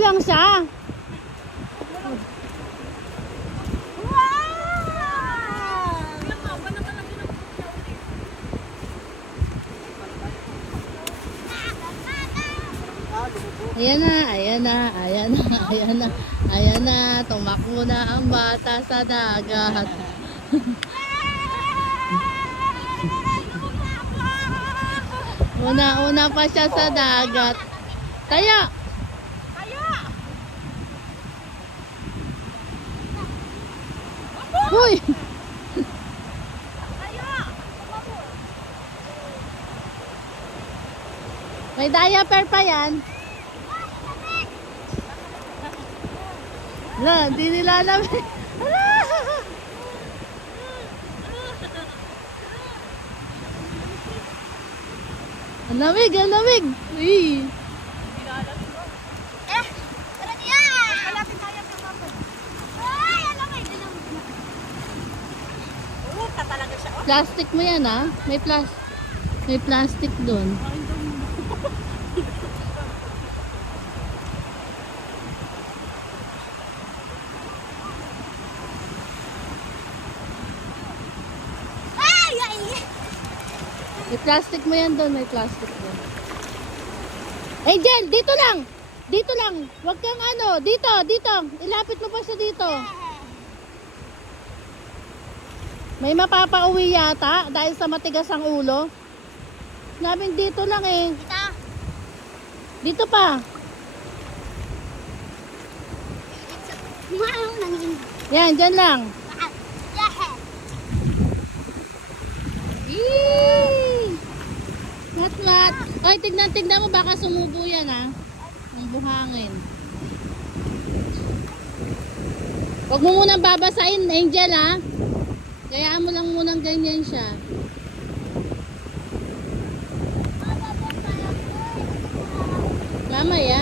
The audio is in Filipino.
lang siya. Ayan na, ayan na, ayan na, ayan na, ayan na, tumakbo na ang bata sa dagat. Una-una pa siya sa dagat. Tayo! Uy! May diaper pa yan. Wala, hindi nilalamig. Ang lamig, ang lamig. Uy. Tara niya! Kalapit tayo sa papa. Ay, alam mo, Uta talaga siya. Plastic mo yan ha. May plastic doon. Ay, ay, May plastic mo yan doon. May plastic doon. Angel, dito lang. Dito lang. Huwag kang ano. Dito, dito. Ilapit mo pa siya dito. May mapapauwi yata dahil sa matigas ang ulo. Sinabing dito lang eh. Kita. Dito pa. Wow, nangin. Yan, dyan lang. Yahe. Eee! Mat. Ay, tignan mo baka sumubo yan ha. Ang buhangin. Huwag mo munang babasain, Angel ha. Kayaan mo lang munang ganyan siya. Mamaya.